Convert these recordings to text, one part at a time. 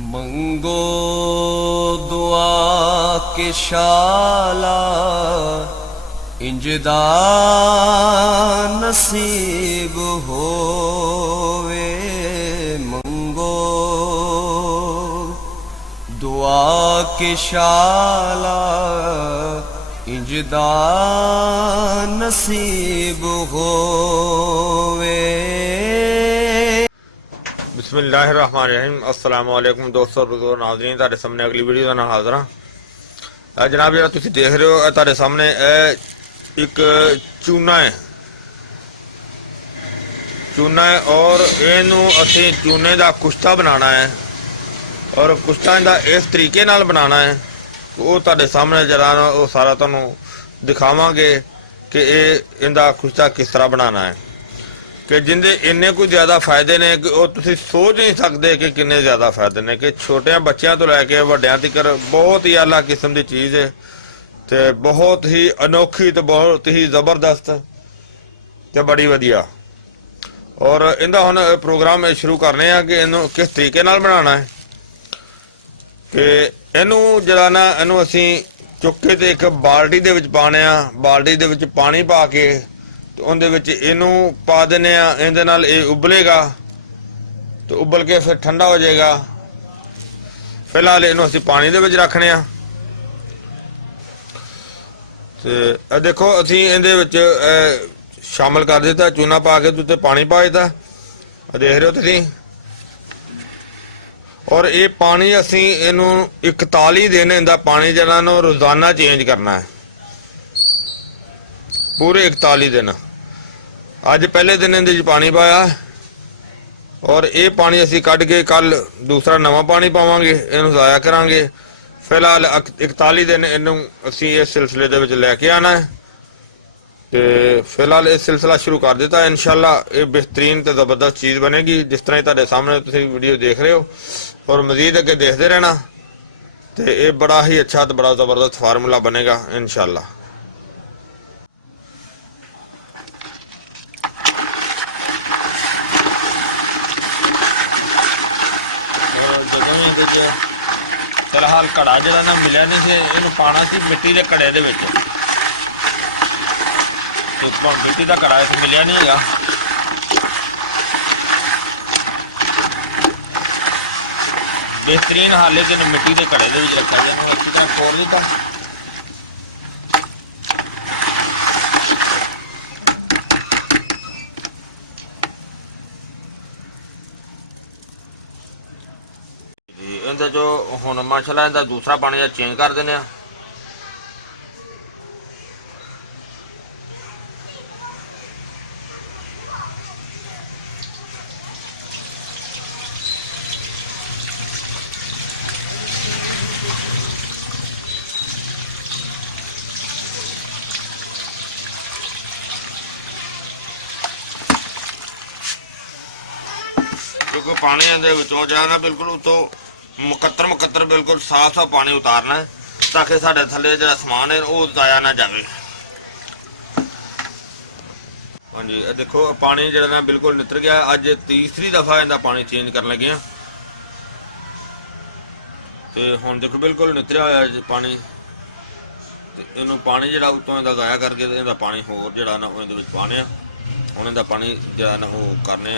मंगो दुआ के शाला इंजदा नसीब होवे। मंगो दुआ के शाला इंजदा नसीब होवे। बिस्मिल्लाहिर्रहमानिर्रहीम। अस्सलाम वालेकुम दोस्तों नाज़रीन, तुहाडे सामने अगली वीडियो नाल हाज़र हां। जनाब जिहड़ा तुसीं देख रहे हो तुहाडे सामने एक चूना है और इहनूं असीं चूने दा कुश्ता बनाना है और कुश्ता इहदा इस तरीके नाल बनाना है वो तुहाडे सामने जरा वो सारा तुहानूं दिखावांगे कि इहदा कुश्ता किस तरह बनाना है कि जिंदे इन्ने कोई ज़्यादा फायदे ने कि वो तुसीं सोच नहीं सकते कि किन्ने ज़्यादा फायदे ने कि छोटिया बच्चों तो लैके वड्डियां तक बहुत ही आला किस्म की चीज़ है तो बहुत ही अनोखी तो बहुत ही ज़बरदस्त तो बड़ी वधिया। और इहदा हुण प्रोग्राम शुरू करने आ कि इनू किस तरीके नाल बनाना है कि इनू जरा ना इनू असीं चुक के ते एक बाल्टी दे विच पाने आ, बाल्टी दे विच पानी पा के उहदे विच इनू पा देने आ। इहदे नाल इह उबलेगा तो उबल के फिर ठंडा हो जाएगा। फिलहाल इनू असीं पानी दे विच रखने आ ते देखो असीं इहदे विच शामिल कर दिता चूना पा के उत्ते पानी पा दिता देख रहे हो तुसीं। और ये पानी असीं इनू 41 दिन इहदा पानी जिहड़ा ना रोज़ाना चेंज करना है पूरे 41 दिन। अज पहले दिन इहदे पानी पाया और ये पानी असीं कढ के कल दूसरा नवा पानी पावांगे, इहनूं ज़ाया करांगे। फिलहाल 41 दिन इनू असीं इस सिलसिले दे विच लैके आना है तो फिलहाल ये सिलसिला शुरू कर दिता। इंशाअल्लाह ये बेहतरीन तो ज़बरदस्त चीज़ बनेगी जिस तरह तुहाडे सामने तुसीं वीडियो देख रहे हो और मजीद अगे देखते रहना तो ये बड़ा ही अच्छा तो बड़ा ज़बरदस्त फार्मूला बनेगा इंशाअल्लाह। फिलहाल घड़ा जिहड़ा ना मिलिया नहीं सी, इहनूं पाना सी मिट्टी के घड़े दे विच। मिट्टी का घड़ा इत्थे मिलिया नहीं हैगा। बेहतरीन हाल है कि मिट्टी के घड़े दे विच रखा जाए, अच्छी तरह खोल दिता। इहदा जो हुण माशाअल्लाह इहदा दूसरा पानी चेंज कर देने आ। क्योंकि पानी जो बिल्कुल उतों मुकत्तर बिल्कुल साफ साफ पानी उतारना है ताकि साढ़े थले जो समान है वो जाया ना जाए। हाँ जी देखो पानी जो ना बिल्कुल नितर गया। अज तीसरी दफा इनका पानी चेंज कर लगे हैं तो हुण देखो बिल्कुल नितरिया होया पानी। इनू पानी जो उतों इहदा जाया करके इहदा पानी होर जो ना इहदे विच पाने हुण इहदा पानी जो ना वो करने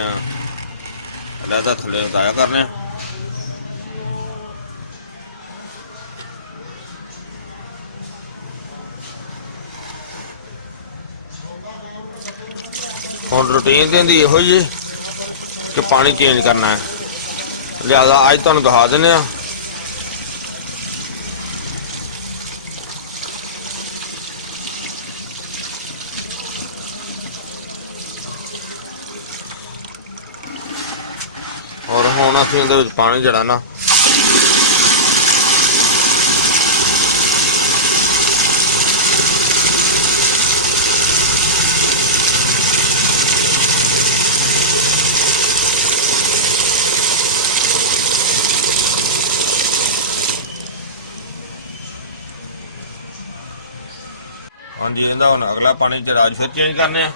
अलहदा थले जाया करने। हुण रूटीन इहदी इहो ही है कि पानी चेंज करना है, लिहाजा अज तुहानूं दिखा दिंदे आ। और हुण असीं इहदे विच पानी जिहड़ा ना हाँ जी इहदा हुण अगला पानी जिहड़ा अज फिर चेंज करने आ।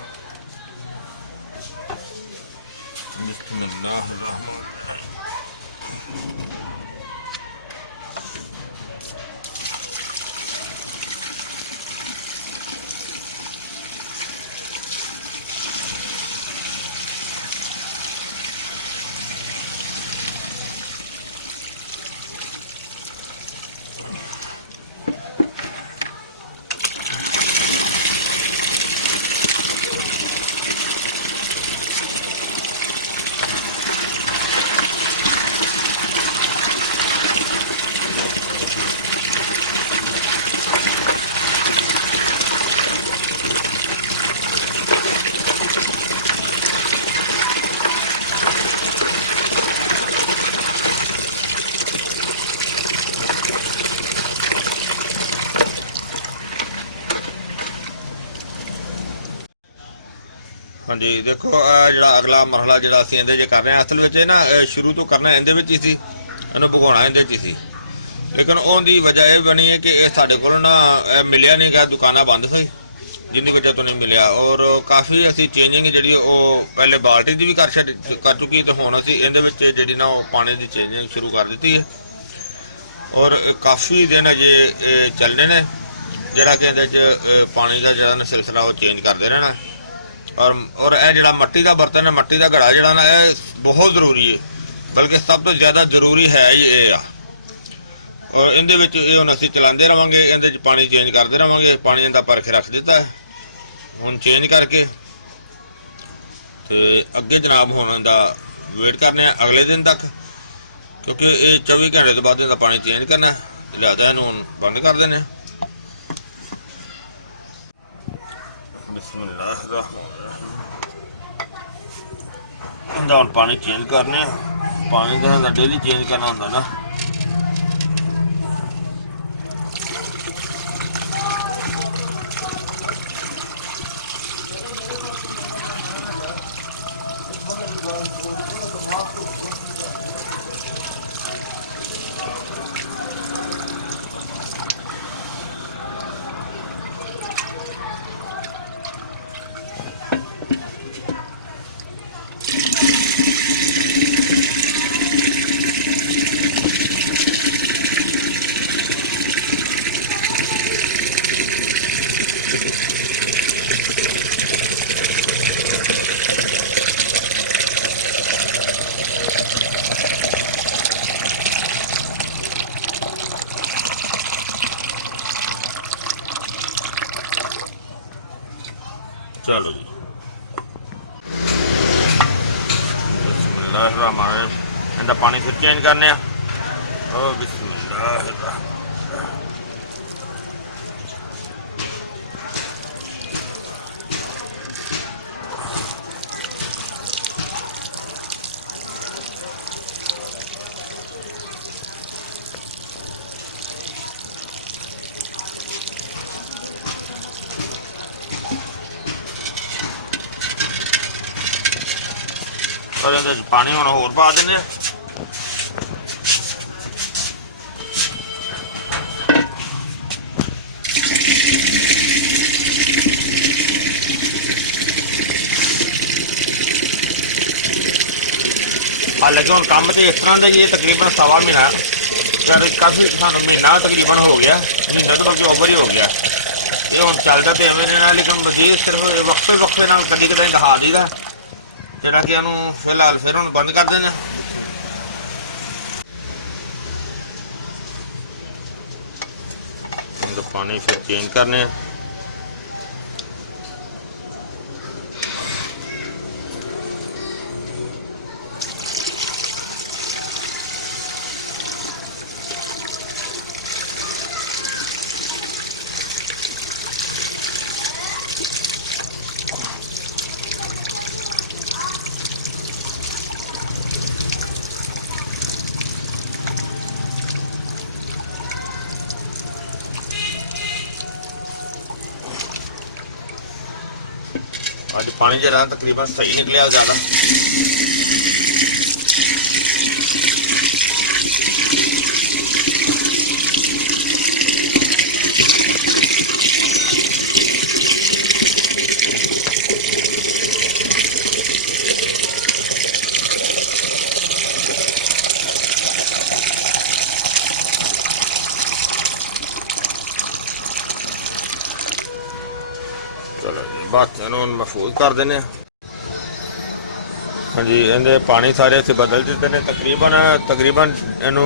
ਹਾਂਜੀ ਦੇਖੋ ਇਹ ਜਿਹੜਾ ਅਗਲਾ ਮਰਹਲਾ ਜਿਹੜਾ ਅਸੀਂ ਇਹਦੇ 'ਚ ਕਰ ਰਹੇ ਹਾਂ, ਅਸਲ ਵਿੱਚ ਇਹ ਨਾ ਸ਼ੁਰੂ ਤੋਂ ਕਰਨਾ ਇਹਦੇ ਵਿੱਚ ਹੀ ਸੀ, ਇਹਨੂੰ ਭਗਾਉਣਾ ਇਹਦੇ 'ਚ ਹੀ ਸੀ। ਲੇਕਿਨ ਉਹਦੀ ਵਜ੍ਹਾ ਇਹ ਬਣੀ ਹੈ ਕਿ ਇਹ ਸਾਡੇ ਕੋਲ ਨਾ ਮਿਲਿਆ ਨਹੀਂ ਗਾ, ਦੁਕਾਨਾਂ ਬੰਦ ਸੀ ਜਿੰਨੀ ਵਜ੍ਹਾ ਤੋਂ ਨਹੀਂ ਮਿਲਿਆ। ਔਰ ਕਾਫੀ ਅਸੀਂ ਚੇਂਜਿੰਗ ਜਿਹੜੀ ਉਹ ਪਹਿਲੇ ਬਾਲਟੀ ਦੀ ਵੀ ਕਰ ਚੁੱਕੀ, ਤੇ ਹੁਣ ਅਸੀਂ ਇਹਦੇ ਵਿੱਚ ਜਿਹੜੀ ਨਾ ਉਹ ਪਾਣੀ ਦੀ ਚੇਂਜਿੰਗ ਸ਼ੁਰੂ ਕਰ ਦਿੱਤੀ ਹੈ। ਔਰ ਕਾਫੀ ਦਿਨ ਅਜੇ ਚੱਲਣੇ ਨੇ ਜਿਹੜਾ ਕਿ ਇਹਦੇ 'ਚ ਪਾਣੀ ਦਾ ਜਿਹੜਾ ਸਿਲਸਿਲਾ ਉਹ ਚੇਂਜ ਕਰਦੇ ਰਹਿਣਾ। ਔਰ ਇਹ ਜਿਹੜਾ ਮਿੱਟੀ ਦਾ ਬਰਤਨ ਹੈ, ਮਿੱਟੀ ਦਾ ਘੜਾ ਜਿਹੜਾ ਨਾ ਇਹ ਬਹੁਤ ਜ਼ਰੂਰੀ ਹੈ, ਬਲਕਿ ਸਭ ਤੋਂ ਜ਼ਿਆਦਾ ਜ਼ਰੂਰੀ ਹੈ ਹੀ ਇਹ ਆ। ਔਰ ਇਹਦੇ ਵਿੱਚ ਇਹ ਹੁਣ ਅਸੀਂ ਚਲਾਉਂਦੇ ਰਹਾਂਗੇ, ਇਹਦੇ 'ਚ ਪਾਣੀ ਚੇਂਜ ਕਰਦੇ ਰਹਾਂਗੇ। ਪਾਣੀ ਇਹਦਾ ਪਰਖ ਰੱਖ ਦਿੱਤਾ ਹੈ, ਹੁਣ ਚੇਂਜ ਕਰਕੇ ਤੇ ਅੱਗੇ ਜਨਾਬ ਹੁਣ ਇਹਦਾ ਵੇਟ ਕਰਨੇ ਆ ਅਗਲੇ ਦਿਨ ਤੱਕ, ਕਿਉਂਕਿ ਇਹ 24 ਘੰਟੇ ਤੋਂ ਬਾਅਦ ਇਹਦਾ ਪਾਣੀ ਚੇਂਜ ਕਰਨਾ, ਲਿਆਦਾ ਇਹਨੂੰ ਹੁਣ ਬੰਦ ਕਰ ਦਿੰਦੇ ਹਾਂ। ਬਿਸਮਿਲ੍ਲਾਹ ਇਹਦਾ ਹੁਣ ਪਾਣੀ ਚੇਂਜ ਕਰਨੇ ਆ। ਪਾਣੀ ਤਾਂ ਇਹਦਾ ਡੇਲੀ ਚੇਂਜ ਕਰਨਾ ਹੁੰਦਾ ਨਾ। चलो जी बिस्मिल्लाहिर्रहमानिर्रहीम इनका पानी फिर चेंज करने ओ बिस्मिल्लाहिर्रहमानिर्रहीम। और ਇਹਦੇ 'ਚ ਪਾਣੀ ਹੁਣ ਹੋਰ ਪਾ ਦਿੰਦੇ ਆ। ਹਾਲਾਂਕਿ ਹੁਣ ਕੰਮ ਤੇ ਇਸ ਤਰ੍ਹਾਂ ਦਾ ਹੀ ਇਹ ਤਕਰੀਬਨ ਸਵਾ ਮਹੀਨਾ ਪਰ ਕਾਫੀ ਸਾਨੂੰ ਮਹੀਨਾ ਤਕਰੀਬਨ ਹੋ ਗਿਆ, ਮਹੀਨਾ ਤੋਂ ਬਲਕਿ ਓਵਰ ਹੀ ਹੋ ਗਿਆ। ਇਹ ਹੁਣ ਚੱਲਦਾ ਤੇ ਐਵੇਂ ਨਾਲ, ਲੇਕਿਨ ਮਜ਼ੀਦ ਸਿਰਫ ਵਕਫੇ ਨਾਲ ਕਦੀ ਕਦਾਈ ਦਿਖਾ ਦਈਦਾ, ਜਿਹੜਾ ਕਿ ਇਹਨੂੰ ਫਿਲਹਾਲ ਫਿਰ ਹੁਣ ਬੰਦ ਕਰ ਦੇਣਾ। ਇਹਦਾ ਪਾਣੀ ਫਿਰ ਚੇਂਜ ਕਰਨੇ ਆ। आज पानी जरा तकरीबन सही निकलिया ज़्यादा। चलो जी बस इन्हों महफूज कर देने। हाँ जी इन्हें पानी सारे अस बदल दिते ने, तकरीबन इनू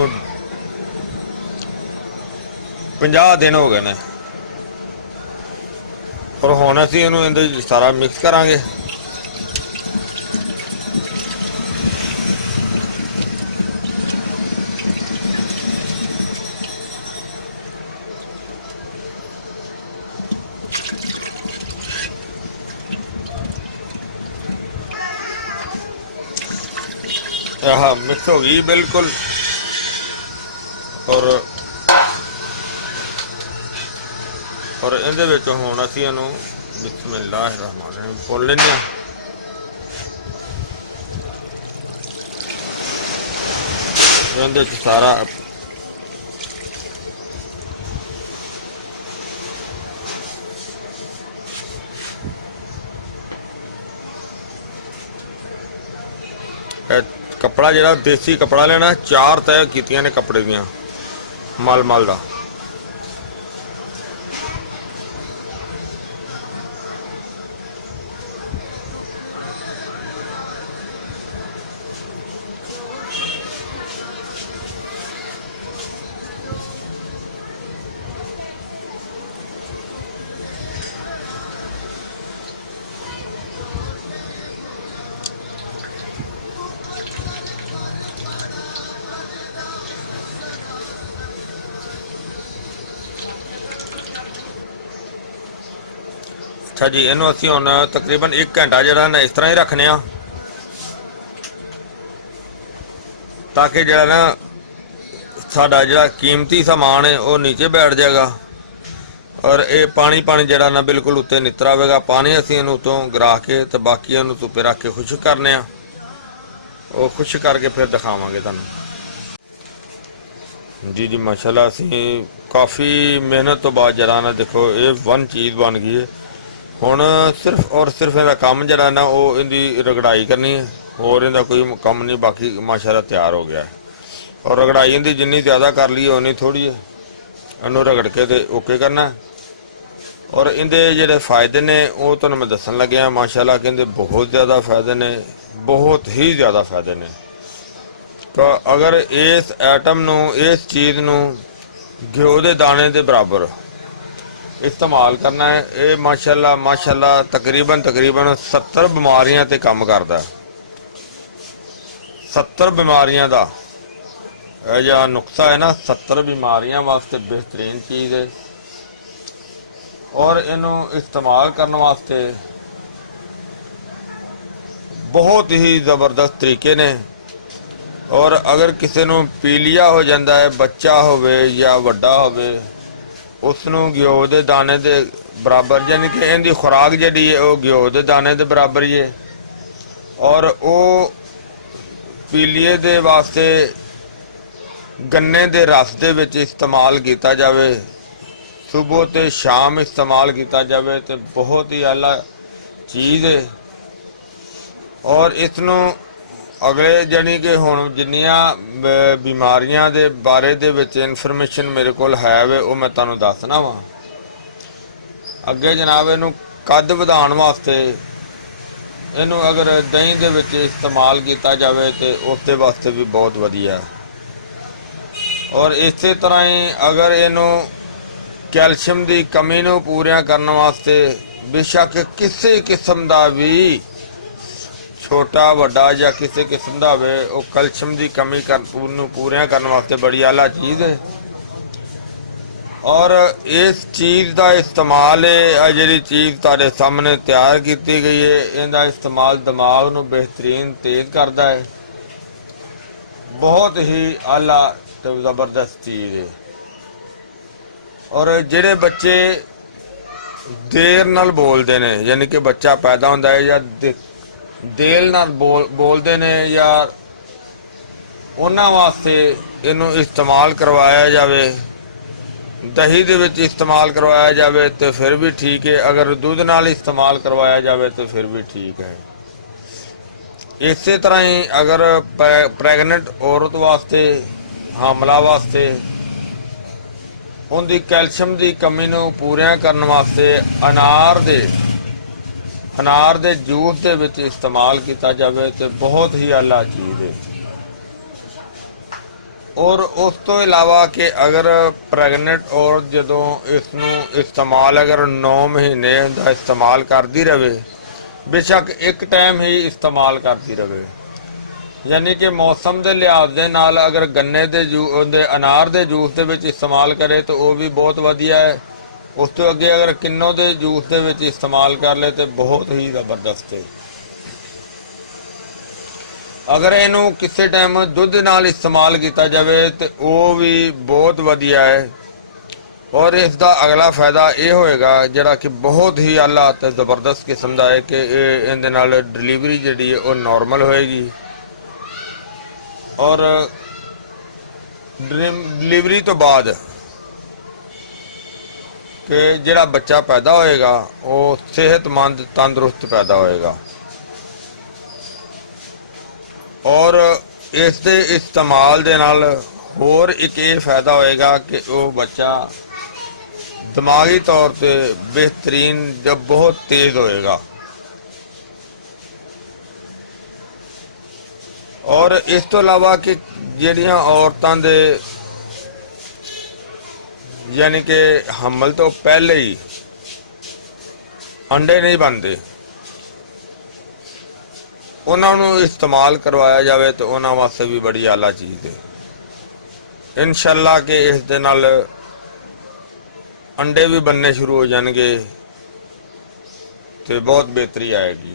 50 दिन हो गए ने। और हुण असीं इनू इहदे सारा मिक्स करांगे। हाँ मिक्स हो गई बिल्कुल। और इहदे विच हुण असीं इहनूं बिस्मिल्लाहिर्रहमानिर्रहीम भुन लैंदे हां। ਇਹਦੇ ਚ ਸਾਰਾ ਇਹ ਕੱਪੜਾ ਜਿਹੜਾ ਦੇਸੀ ਕੱਪੜਾ ਲੈਣਾ, 4 ਤੈਅ ਕੀਤੀਆਂ ਨੇ ਕੱਪੜੇ ਦੀਆਂ ਮਲ ਦਾ। ਅੱਛਾ ਜੀ, ਇਹਨੂੰ ਅਸੀਂ ਹੁਣ ਤਕਰੀਬਨ 1 ਘੰਟਾ ਜਿਹੜਾ ਨਾ ਇਸ ਤਰ੍ਹਾਂ ਹੀ ਰੱਖਨੇ ਆ, ਤਾਂ ਕਿ ਜਿਹੜਾ ਨਾ ਸਾਡਾ ਜਿਹੜਾ ਕੀਮਤੀ ਸਮਾਨ ਹੈ ਉਹ ਨੀਚੇ ਬੈਠ ਜਾਏਗਾ ਔਰ ਇਹ ਪਾਣੀ ਜਿਹੜਾ ਨਾ ਬਿਲਕੁਲ ਉੱਤੇ ਨਿੱਤਰ ਆਵੇਗਾ। ਪਾਣੀ ਅਸੀਂ ਇਹਨੂੰ ਉਤੋਂ ਗਰਾ ਕੇ ਤੇ ਬਾਕੀ ਇਹਨੂੰ ਧੁੱਪੇ ਰੱਖ ਕੇ ਖੁਸ਼ਕ ਕਰਨੇ ਆ, ਉਹ ਖੁਸ਼ਕ ਕਰਕੇ ਫਿਰ ਦਿਖਾਵਾਂਗੇ ਤੁਹਾਨੂੰ। ਜੀ ਮਾਸ਼ਾਅੱਲਾ, ਅਸੀਂ ਕਾਫੀ ਮਿਹਨਤ ਤੋਂ ਬਾਅਦ ਜਿਹੜਾ ਨਾ ਦੇਖੋ ਇਹ ਵਨ ਚੀਜ਼ ਬਣ ਗਈ ਹੈ। ਹੁਣ ਸਿਰਫ ਔਰ ਸਿਰਫ ਇਹਦਾ ਕੰਮ ਜਿਹੜਾ ਨਾ ਉਹ ਇਹਦੀ ਰਗੜਾਈ ਕਰਨੀ ਹੈ, ਹੋਰ ਇਹਦਾ ਕੋਈ ਕੰਮ ਨਹੀਂ। ਬਾਕੀ ਮਾਸ਼ਾਅੱਲਾ ਤਿਆਰ ਹੋ ਗਿਆ ਔਰ ਰਗੜਾਈ ਇਹਦੀ ਜਿੰਨੀ ਜ਼ਿਆਦਾ ਕਰ ਲਈਏ ਉਨੀ ਥੋੜੀ ਹੈ। ਇਹਨੂੰ ਰਗੜ ਕੇ ਤੇ ਓਕੇ ਕਰਨਾ ਔਰ ਇਹਦੇ ਜਿਹੜੇ ਫਾਇਦੇ ਨੇ ਉਹ ਤੁਹਾਨੂੰ ਮੈਂ ਦੱਸਣ ਲੱਗਿਆ। ਮਾਸ਼ਾਅੱਲਾ ਕਹਿੰਦੇ ਬਹੁਤ ਜ਼ਿਆਦਾ ਫਾਇਦੇ ਨੇ, ਬਹੁਤ ਹੀ ਜ਼ਿਆਦਾ ਫਾਇਦੇ ਨੇ। ਤਾਂ ਅਗਰ ਇਸ ਆਈਟਮ ਨੂੰ, ਇਸ ਚੀਜ਼ ਨੂੰ ਘਿਓ ਦੇ ਦਾਣੇ ਦੇ ਬਰਾਬਰ ਇਸਤੇਮਾਲ ਕਰਨਾ ਹੈ, ਇਹ ਮਾਸ਼ਾਅੱਲਾ ਤਕਰੀਬਨ 70 ਬਿਮਾਰੀਆਂ ਤੇ ਕੰਮ ਕਰਦਾ। 70 ਬਿਮਾਰੀਆਂ ਦਾ ਇਹ ਜਿਹੜਾ ਨੁਕਸਾ ਹੈ ਨਾ, 70 ਬਿਮਾਰੀਆਂ ਵਾਸਤੇ ਬਿਹਤਰੀਨ ਚੀਜ਼ ਹੈ ਔਰ ਇਹਨੂੰ ਇਸਤੇਮਾਲ ਕਰਨ ਵਾਸਤੇ ਬਹੁਤ ਹੀ ਜ਼ਬਰਦਸਤ ਤਰੀਕੇ ਨੇ। ਔਰ ਅਗਰ ਕਿਸੇ ਨੂੰ ਪੀਲੀਆ ਹੋ ਜਾਂਦਾ ਹੈ, ਬੱਚਾ ਹੋਵੇ ਜਾਂ ਵੱਡਾ ਹੋਵੇ, ਉਸ ਨੂੰ ਘਿਓ ਦੇ ਦਾਣੇ ਦੇ ਬਰਾਬਰ, ਯਾਨੀ ਕਿ ਇਹਦੀ ਖੁਰਾਕ ਜਿਹੜੀ ਹੈ ਉਹ ਘਿਓ ਦੇ ਦਾਣੇ ਦੇ ਬਰਾਬਰ ਹੀ ਹੈ। ਔਰ ਉਹ ਪੀਲੀਏ ਦੇ ਵਾਸਤੇ ਗੰਨੇ ਦੇ ਰਸ ਦੇ ਵਿੱਚ ਇਸਤੇਮਾਲ ਕੀਤਾ ਜਾਵੇ, ਸਵੇਰ ਤੇ ਸ਼ਾਮ ਇਸਤੇਮਾਲ ਕੀਤਾ ਜਾਵੇ ਤੇ ਬਹੁਤ ਹੀ ਆਲਾ ਚੀਜ਼ ਹੈ। ਔਰ ਇਸ ਨੂੰ ਅਗਲੇ ਜਾਨੀ ਕਿ ਹੁਣ ਜਿੰਨੀਆਂ ਬਿਮਾਰੀਆਂ ਦੇ ਬਾਰੇ ਦੇ ਵਿੱਚ ਇਨਫੋਰਮੇਸ਼ਨ ਮੇਰੇ ਕੋਲ ਹੈ ਵੇ ਉਹ ਮੈਂ ਤੁਹਾਨੂੰ ਦੱਸਣਾ ਵਾ। ਅੱਗੇ ਜਨਾਬ ਇਹਨੂੰ ਕੱਦ ਵਧਾਉਣ ਵਾਸਤੇ ਇਹਨੂੰ ਅਗਰ ਦਹੀਂ ਦੇ ਵਿੱਚ ਇਸਤੇਮਾਲ ਕੀਤਾ ਜਾਵੇ ਤੇ ਉਸ ਦੇ ਵਾਸਤੇ ਵੀ ਬਹੁਤ ਵਧੀਆ। ਔਰ ਇਸੇ ਤਰ੍ਹਾਂ ਹੀ ਅਗਰ ਇਹਨੂੰ ਕੈਲਸ਼ੀਅਮ ਦੀ ਕਮੀ ਨੂੰ ਪੂਰੀਆਂ ਕਰਨ ਵਾਸਤੇ, ਬੇਸ਼ੱਕ ਕਿਸੇ ਕਿਸਮ ਦਾ ਵੀ ਛੋਟਾ ਵੱਡਾ ਜਾਂ ਕਿਸੇ ਕਿਸਮ ਦਾ ਹੋਵੇ, ਉਹ ਕੈਲਸ਼ੀਅਮ ਦੀ ਕਮੀ ਨੂੰ ਪੂਰੀਆਂ ਕਰਨ ਵਾਸਤੇ ਬੜੀ ਆਲਾ ਚੀਜ਼ ਹੈ। ਔਰ ਇਸ ਚੀਜ਼ ਦਾ ਇਸਤੇਮਾਲ ਹੈ, ਜਿਹੜੀ ਚੀਜ਼ ਤੁਹਾਡੇ ਸਾਹਮਣੇ ਤਿਆਰ ਕੀਤੀ ਗਈ ਹੈ, ਇਹਦਾ ਇਸਤੇਮਾਲ ਦਿਮਾਗ ਨੂੰ ਬਿਹਤਰੀਨ ਤੇਜ਼ ਕਰਦਾ ਹੈ। ਬਹੁਤ ਹੀ ਆਲਾ ਤੇ ਜ਼ਬਰਦਸਤ ਚੀਜ਼ ਹੈ। ਔਰ ਜਿਹੜੇ ਬੱਚੇ ਦੇਰ ਨਾਲ ਬੋਲਦੇ ਨੇ, ਯਾਨੀ ਕਿ ਬੱਚਾ ਪੈਦਾ ਹੁੰਦਾ ਹੈ ਜਾਂ ਦੇਰ ਨਾਲ ਬੋਲਦੇ ਨੇ, ਜਾਂ ਉਹਨਾਂ ਵਾਸਤੇ ਇਹਨੂੰ ਇਸਤੇਮਾਲ ਕਰਵਾਇਆ ਜਾਵੇ, ਦਹੀਂ ਦੇ ਵਿੱਚ ਇਸਤੇਮਾਲ ਕਰਵਾਇਆ ਜਾਵੇ ਤੇ ਫਿਰ ਵੀ ਠੀਕ ਹੈ। ਅਗਰ ਦੁੱਧ ਨਾਲ ਇਸਤੇਮਾਲ ਕਰਵਾਇਆ ਜਾਵੇ ਤੇ ਫਿਰ ਵੀ ਠੀਕ ਹੈ। ਇਸੇ ਤਰ੍ਹਾਂ ਹੀ ਅਗਰ ਪ੍ਰੈਗਨੈਂਟ ਔਰਤ ਵਾਸਤੇ, ਹਾਮਲਾ ਵਾਸਤੇ, ਉਹਦੀ ਕੈਲਸ਼ੀਅਮ ਦੀ ਕਮੀ ਨੂੰ ਪੂਰੀਆਂ ਕਰਨ ਵਾਸਤੇ ਅਨਾਰ ਦੇ ਜੂਸ ਦੇ ਵਿੱਚ ਇਸਤੇਮਾਲ ਕੀਤਾ ਜਾਵੇ ਤੇ ਬਹੁਤ ਹੀ ਆਲਾ ਚੀਜ਼ ਹੈ। ਔਰ ਉਸ ਤੋਂ ਇਲਾਵਾ ਕਿ ਅਗਰ ਪ੍ਰੈਗਨੈਂਟ ਔਰਤ ਜਦੋਂ ਇਸ ਨੂੰ ਇਸਤੇਮਾਲ ਅਗਰ 9 ਮਹੀਨੇ ਦਾ ਇਸਤੇਮਾਲ ਕਰਦੀ ਰਹੇ, ਬੇਸ਼ੱਕ ਇੱਕ ਟਾਈਮ ਹੀ ਇਸਤੇਮਾਲ ਕਰਦੀ ਰਹੇ, ਯਾਨੀ ਕਿ ਮੌਸਮ ਦੇ ਲਿਹਾਜ਼ ਦੇ ਨਾਲ ਅਗਰ ਗੰਨੇ ਦੇ ਅਨਾਰ ਦੇ ਜੂਸ ਦੇ ਵਿੱਚ ਇਸਤੇਮਾਲ ਕਰੇ ਤਾਂ ਉਹ ਵੀ ਬਹੁਤ ਵਧੀਆ ਹੈ। ਉਸ ਤੋਂ ਅੱਗੇ ਅਗਰ ਕਿੰਨੋ ਦੇ ਜੂਸ ਦੇ ਵਿੱਚ ਇਸਤੇਮਾਲ ਕਰ ਲੇ ਤੇ ਬਹੁਤ ਹੀ ਜ਼ਬਰਦਸਤ ਹੈ। ਅਗਰ ਇਹਨੂੰ ਕਿਸੇ ਟਾਈਮ ਦੁੱਧ ਨਾਲ ਇਸਤੇਮਾਲ ਕੀਤਾ ਜਾਵੇ ਤੇ ਉਹ ਵੀ ਬਹੁਤ ਵਧੀਆ ਹੈ। ਔਰ ਇਸ ਦਾ ਅਗਲਾ ਫਾਇਦਾ ਇਹ ਹੋਏਗਾ ਜਿਹੜਾ ਕਿ ਬਹੁਤ ਹੀ ਆਲਾ ਤੇ ਜ਼ਬਰਦਸਤ ਕਿਸਮ ਦਾ ਹੈ ਕਿ ਇਹਦੇ ਨਾਲ ਡਿਲੀਵਰੀ ਜਿਹੜੀ ਹੈ ਉਹ ਨਾਰਮਲ ਹੋਏਗੀ। ਔਰ ਡਿਲੀਵਰੀ ਤੋਂ ਬਾਅਦ ਕਿ ਜਿਹੜਾ ਬੱਚਾ ਪੈਦਾ ਹੋਏਗਾ ਉਹ ਸਿਹਤਮੰਦ ਤੰਦਰੁਸਤ ਪੈਦਾ ਹੋਏਗਾ। ਔਰ ਇਸ ਦੇ ਇਸਤੇਮਾਲ ਦੇ ਨਾਲ ਹੋਰ ਇੱਕ ਇਹ ਫਾਇਦਾ ਹੋਏਗਾ ਕਿ ਉਹ ਬੱਚਾ ਦਿਮਾਗੀ ਤੌਰ ਤੇ ਬਿਹਤਰੀਨ ਜਾਂ ਬਹੁਤ ਤੇਜ਼ ਹੋਏਗਾ। ਔਰ ਇਸ ਤੋਂ ਇਲਾਵਾ ਕਿ ਜਿਹੜੀਆਂ ਔਰਤਾਂ ਦੇ ਯਾਨੀ ਕਿ ਹਮਲ ਤੋਂ ਪਹਿਲੇ ਹੀ ਅੰਡੇ ਨਹੀਂ ਬਣਦੇ, ਉਹਨਾਂ ਨੂੰ ਇਸਤੇਮਾਲ ਕਰਵਾਇਆ ਜਾਵੇ ਤਾਂ ਉਹਨਾਂ ਵਾਸਤੇ ਵੀ ਬੜੀ ਆਲਾ ਚੀਜ਼ ਹੈ। ਇਨਸ਼ਾਅੱਲਾ ਕਿ ਇਸ ਦੇ ਨਾਲ ਅੰਡੇ ਵੀ ਬਣਨੇ ਸ਼ੁਰੂ ਹੋ ਜਾਣਗੇ ਤੇ ਬਹੁਤ ਬਿਹਤਰੀ ਆਏਗੀ।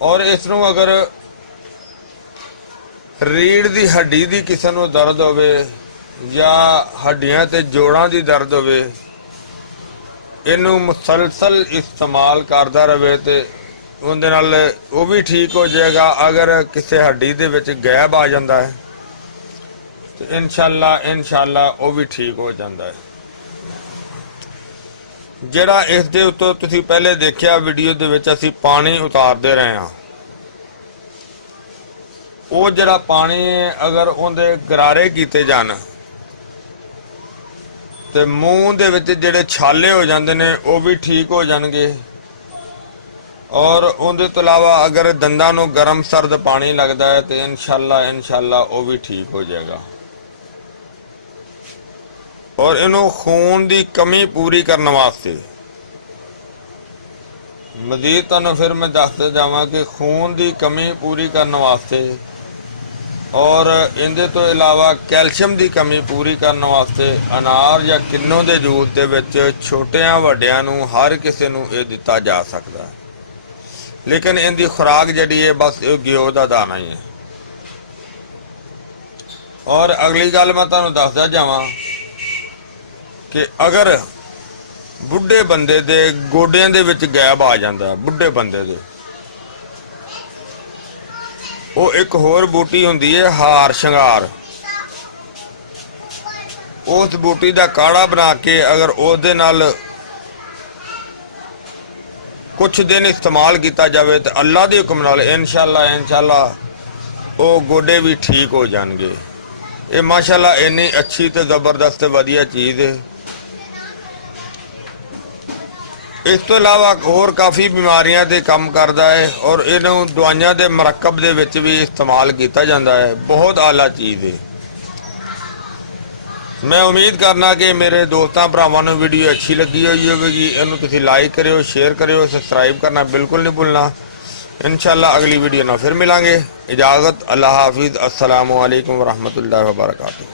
ਔਰ ਇਸ ਨੂੰ ਅਗਰ ਰੀੜ ਦੀ ਹੱਡੀ ਦੀ ਕਿਸੇ ਨੂੰ ਦਰਦ ਹੋਵੇ ਜਾਂ ਹੱਡੀਆਂ ਤੇ ਜੋੜਾਂ ਦੀ ਦਰਦ ਹੋਵੇ, ਇਹਨੂੰ ਮੁਸਲਸਲ ਇਸਤੇਮਾਲ ਕਰਦਾ ਰਹੇ ਤੇ ਉਹਦੇ ਨਾਲ ਉਹ ਵੀ ਠੀਕ ਹੋ ਜਾਏਗਾ। ਅਗਰ ਕਿਸੇ ਹੱਡੀ ਦੇ ਵਿੱਚ ਗੈਪ ਆ ਜਾਂਦਾ ਹੈ ਤੇ ਇਨਸ਼ਾਅੱਲਾ ਉਹ ਵੀ ਠੀਕ ਹੋ ਜਾਂਦਾ ਹੈ। ਜਿਹੜਾ ਇਸ ਦੇ ਉੱਤੋਂ ਤੁਸੀਂ ਪਹਿਲੇ ਦੇਖਿਆ ਵੀਡੀਓ ਦੇ ਵਿੱਚ ਅਸੀਂ ਪਾਣੀ ਉਤਾਰਦੇ ਰਹੇ ਹਾਂ, ਉਹ ਜਿਹੜਾ ਪਾਣੀ ਅਗਰ ਉਹਦੇ ਗਰਾਰੇ ਕੀਤੇ ਜਾਣ ਤੇ ਮੂੰਹ ਦੇ ਵਿੱਚ ਜਿਹੜੇ ਛਾਲੇ ਹੋ ਜਾਂਦੇ ਨੇ ਉਹ ਵੀ ਠੀਕ ਹੋ ਜਾਣਗੇ। ਔਰ ਉਹਦੇ ਤੋਂ ਇਲਾਵਾ ਅਗਰ ਦੰਦਾਂ ਨੂੰ ਗਰਮ ਸਰਦ ਪਾਣੀ ਲੱਗਦਾ ਹੈ ਤੇ ਇਨਸ਼ਾਅੱਲਾ ਉਹ ਵੀ ਠੀਕ ਹੋ ਜਾਏਗਾ। ਔਰ ਇਹਨੂੰ ਖੂਨ ਦੀ ਕਮੀ ਪੂਰੀ ਕਰਨ ਵਾਸਤੇ ਮਜ਼ੀਦ ਤੁਹਾਨੂੰ ਫਿਰ ਮੈਂ ਦੱਸਦਾ ਜਾਵਾਂ ਕਿ ਖੂਨ ਦੀ ਕਮੀ ਪੂਰੀ ਕਰਨ ਵਾਸਤੇ ਔਰ ਇਹਦੇ ਤੋਂ ਇਲਾਵਾ ਕੈਲਸ਼ੀਅਮ ਦੀ ਕਮੀ ਪੂਰੀ ਕਰਨ ਵਾਸਤੇ ਅਨਾਰ ਜਾਂ ਕਿੰਨੂ ਦੇ ਜੂਸ ਦੇ ਵਿੱਚ ਛੋਟਿਆਂ ਵੱਡਿਆਂ ਨੂੰ ਹਰ ਕਿਸੇ ਨੂੰ ਇਹ ਦਿੱਤਾ ਜਾ ਸਕਦਾ ਹੈ। ਲੇਕਿਨ ਇਹਦੀ ਖੁਰਾਕ ਜਿਹੜੀ ਹੈ ਬਸ ਇਹ ਘਿਓ ਦਾ ਦਾਣਾ ਹੀ ਹੈ। ਔਰ ਅਗਲੀ ਗੱਲ ਮੈਂ ਤੁਹਾਨੂੰ ਦੱਸਦਾ ਜਾਵਾਂ ਕਿ ਅਗਰ ਬੁੱਢੇ ਬੰਦੇ ਦੇ ਗੋਡਿਆਂ ਦੇ ਵਿੱਚ ਗੈਪ ਆ ਜਾਂਦਾ, ਬੁੱਢੇ ਬੰਦੇ ਦੇ, ਉਹ ਇੱਕ ਹੋਰ ਬੂਟੀ ਹੁੰਦੀ ਹੈ ਹਾਰ ਸ਼ਿੰਗਾਰ, ਉਸ ਬੂਟੀ ਦਾ ਕਾੜਾ ਬਣਾ ਕੇ ਅਗਰ ਉਹਦੇ ਨਾਲ ਕੁਛ ਦਿਨ ਇਸਤੇਮਾਲ ਕੀਤਾ ਜਾਵੇ ਤਾਂ ਅੱਲਾ ਦੇ ਹੁਕਮ ਨਾਲ ਇਨਸ਼ਾਅੱਲਾ ਉਹ ਗੋਡੇ ਵੀ ਠੀਕ ਹੋ ਜਾਣਗੇ। ਇਹ ਮਾਸ਼ਾਅੱਲਾ ਇੰਨੀ ਅੱਛੀ ਤੇ ਜ਼ਬਰਦਸਤ ਵਧੀਆ ਚੀਜ਼ ਹੈ। ਇਸ ਤੋਂ ਇਲਾਵਾ ਹੋਰ ਕਾਫੀ ਬਿਮਾਰੀਆਂ ਤੇ ਕੰਮ ਕਰਦਾ ਹੈ ਔਰ ਇਹਨੂੰ ਦਵਾਈਆਂ ਦੇ ਮਰਕਬ ਦੇ ਵਿੱਚ ਵੀ ਇਸਤੇਮਾਲ ਕੀਤਾ ਜਾਂਦਾ ਹੈ। ਬਹੁਤ ਆਲਾ ਚੀਜ਼ ਹੈ। ਮੈਂ ਉਮੀਦ ਕਰਨਾ ਕਿ ਮੇਰੇ ਦੋਸਤਾਂ ਭਰਾਵਾਂ ਨੂੰ ਵੀਡੀਓ ਅੱਛੀ ਲੱਗੀ ਹੋਈ ਹੋਵੇਗੀ। ਇਹਨੂੰ ਤੁਸੀਂ ਲਾਈਕ ਕਰਿਓ, ਸ਼ੇਅਰ ਕਰਿਓ, ਸਬਸਕ੍ਰਾਈਬ ਕਰਨਾ ਬਿਲਕੁਲ ਨਹੀਂ ਭੁੱਲਣਾ। ਇਨਸ਼ਾਅੱਲਾ ਅਗਲੀ ਵੀਡੀਓ ਨਾਲ ਫਿਰ ਮਿਲਾਂਗੇ। इजाज़त, अल्लाह हाफिज़, अस्सलामु अलैकुम वरहमतुल्लाहि वबरकातुहू।